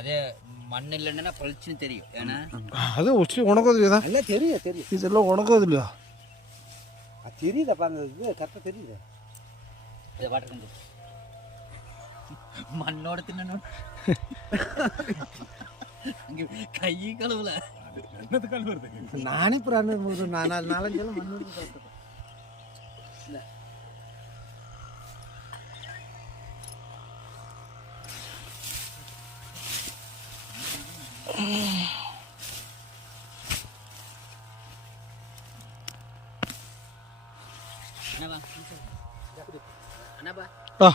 அதே மண் இல்லைன்னா பளிச்சுன்னு தெரியும். ஏன்னா அது உச்சி உனக்கும் தெரியுதா? நல்லா தெரியும். இதெல்லாம் உனக்கும் இல்லையா? அது தெரியுதப்பா, அந்த இது கரெக்டாக தெரியுது. இதை வாட்டர் மண்ணோட தின்னணும். அங்கே கை கழுவுல நானே இப்போ 4-5 மண் வந்து பார்த்துப்பேன். அண்ணா ஆ